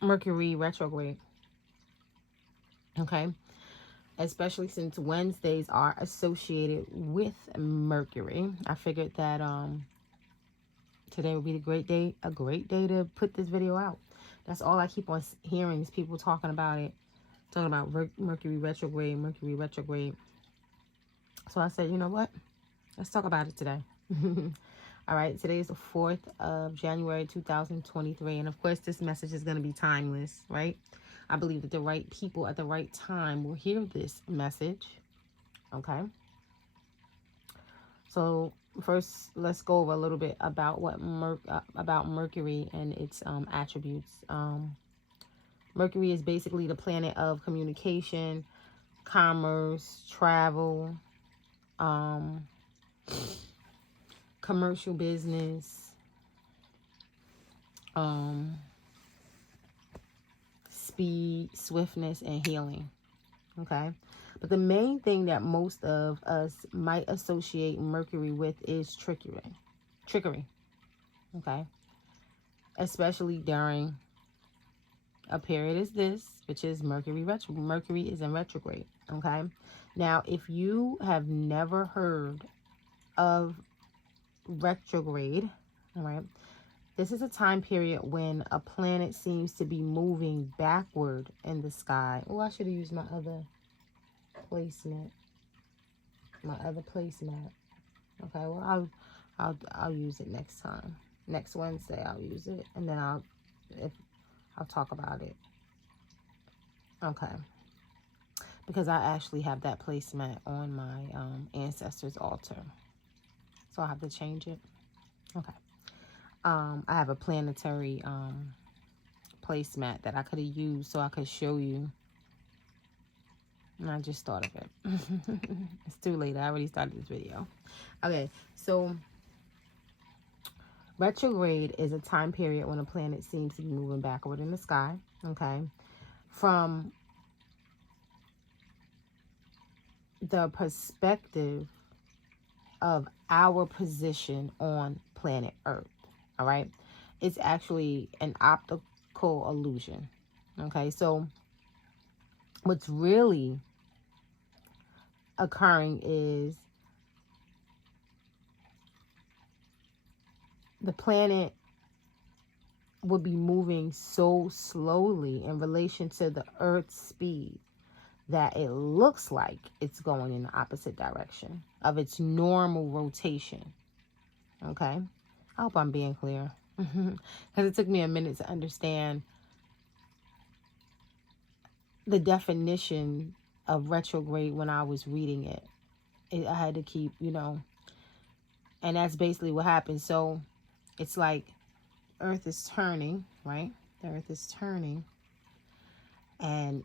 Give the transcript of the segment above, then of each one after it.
Mercury retrograde. Okay. Especially since Wednesdays are associated with Mercury. I figured that today would be a great day to put this video out. That's all I keep on hearing is people talking about it. Talking about Mercury retrograde, Mercury retrograde. So I said, you know what? Let's talk about it today. All right, today is the 4th of January, 2023. And of course, this message is going to be timeless, right? I believe that the right people at the right time will hear this message. Okay. So first, let's go over a little bit about what about Mercury and its attributes. Mercury is basically the planet of communication, commerce, travel, commercial business, speed, swiftness, and healing. Okay. But the main thing that most of us might associate Mercury with is trickery. Okay. Especially during a period as this, which is Mercury is in retrograde. Okay. Now, if you have never heard of retrograde, all right, this is a time period when a planet seems to be moving backward in the sky. Oh, I should have used my other placement. Okay, well, I'll use it next time. Next Wednesday, I'll use it, and then I'll talk about it. Okay, because I actually have that placement on my ancestors' altar, so I'll have to change it. Okay. I have a planetary placemat that I could have used so I could show you. And I just thought of it. It's too late. I already started this video. Okay, so retrograde is a time period when a planet seems to be moving backward in the sky. Okay. From the perspective of our position on planet Earth. All right. It's actually an optical illusion. Okay. So what's really occurring is the planet would be moving so slowly in relation to the Earth's speed that it looks like it's going in the opposite direction of its normal rotation. Okay. I hope I'm being clear. Because it took me a minute to understand the definition of retrograde when I was reading it. I had to keep, and that's basically what happened. So it's like Earth is turning, right? The Earth is turning. And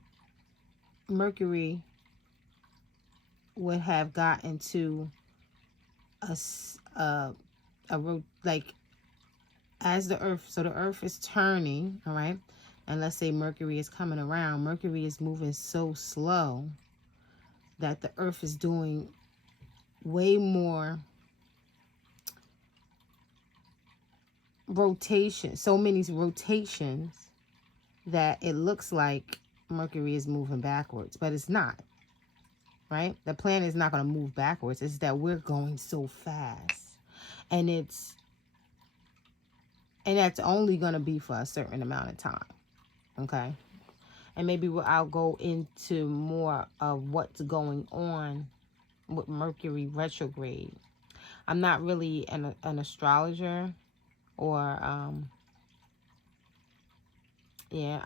Mercury would have gotten to as the Earth, so the Earth is turning, all right? And let's say Mercury is coming around. Mercury is moving so slow that the Earth is doing way more rotation, so many rotations that it looks like Mercury is moving backwards, but it's not, right? The planet is not going to move backwards. It's that we're going so fast, and that's only going to be for a certain amount of time. Okay. And maybe I'll go into more of what's going on with Mercury retrograde. I'm not really an astrologer or, I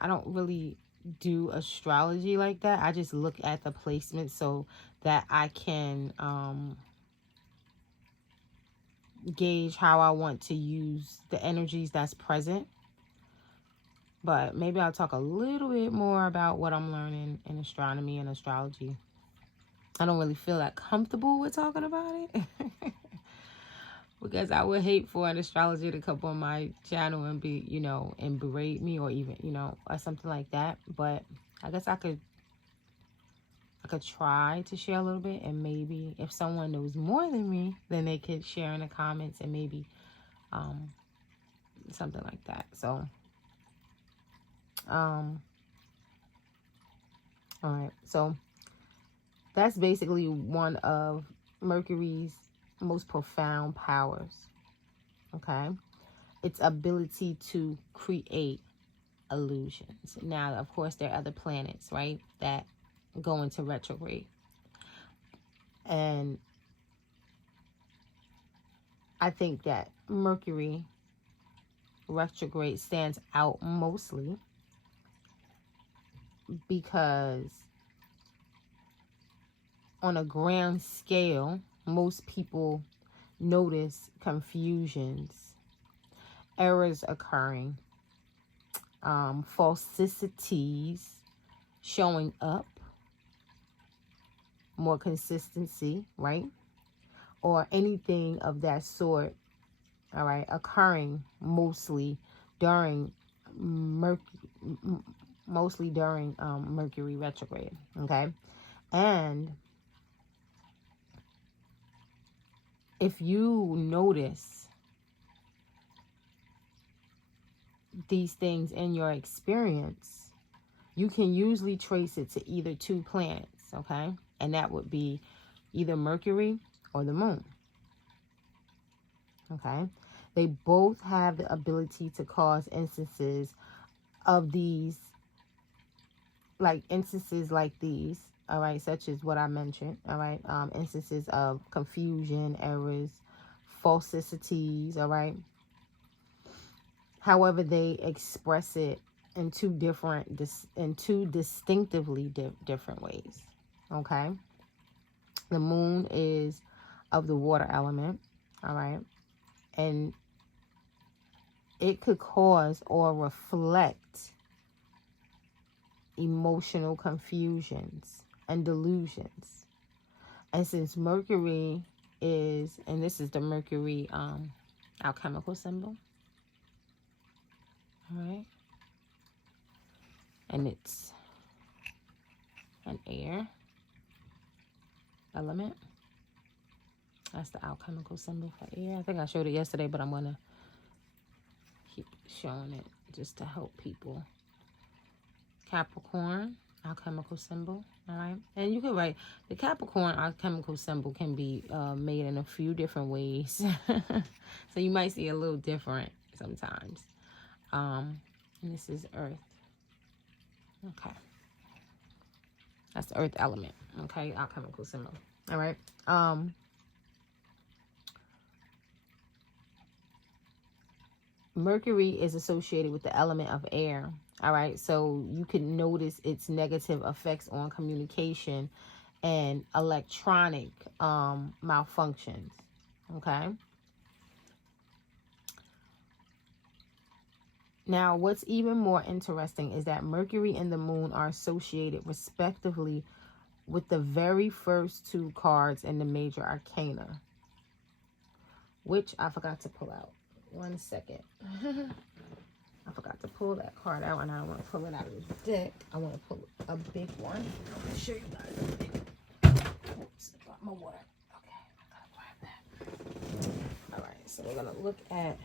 don't really do astrology like that. I just look at the placement so that I can gauge how I want to use the energies that's present. But maybe I'll talk a little bit more about what I'm learning in astronomy and astrology. I don't really feel that comfortable with talking about it. Because I would hate for an astrologer to come on my channel and be, and berate me or even, or something like that. But I guess I could try to share a little bit, and maybe if someone knows more than me, then they could share in the comments and maybe something like that. So All right, so that's basically one of Mercury's most profound powers. Okay, its ability to create illusions. Now, of course, there are other planets, right, that go into retrograde. And I think that Mercury retrograde stands out mostly because on a grand scale, most people notice confusions, errors occurring, falsicities showing up, more consistency, right? Or anything of that sort, all right, occurring mostly during Mercury retrograde, okay? And if you notice these things in your experience, you can usually trace it to either two planets, okay? And that would be either Mercury or the moon, okay? They both have the ability to cause instances of these, like instances like these, all right, such as what I mentioned, all right, instances of confusion, errors, falsicities, all right. However, they express it in two distinctively different ways, okay. The moon is of the water element, all right, and it could cause or reflect emotional confusions and delusions. And since Mercury is, and this is the Mercury alchemical symbol, all right, and it's an air element. That's the alchemical symbol for air. I think I showed it yesterday, but I'm gonna keep showing it just to help people. Capricorn alchemical symbol, all right, and you can write the Capricorn alchemical symbol can be made in a few different ways, so you might see a little different sometimes. And this is Earth, okay, that's the Earth element, okay, alchemical symbol, all right. Mercury is associated with the element of air. All right. So you can notice its negative effects on communication and electronic malfunctions. Okay. Now, what's even more interesting is that Mercury and the moon are associated respectively with the very first two cards in the major arcana, which I forgot to pull out. 1 second. I forgot to pull that card out, and I don't want to pull it out of the deck. I want to pull a big one. I'm going to show you guys a big one. Oops, I got my water. Okay, I got to grab that. All right, so we're going to look at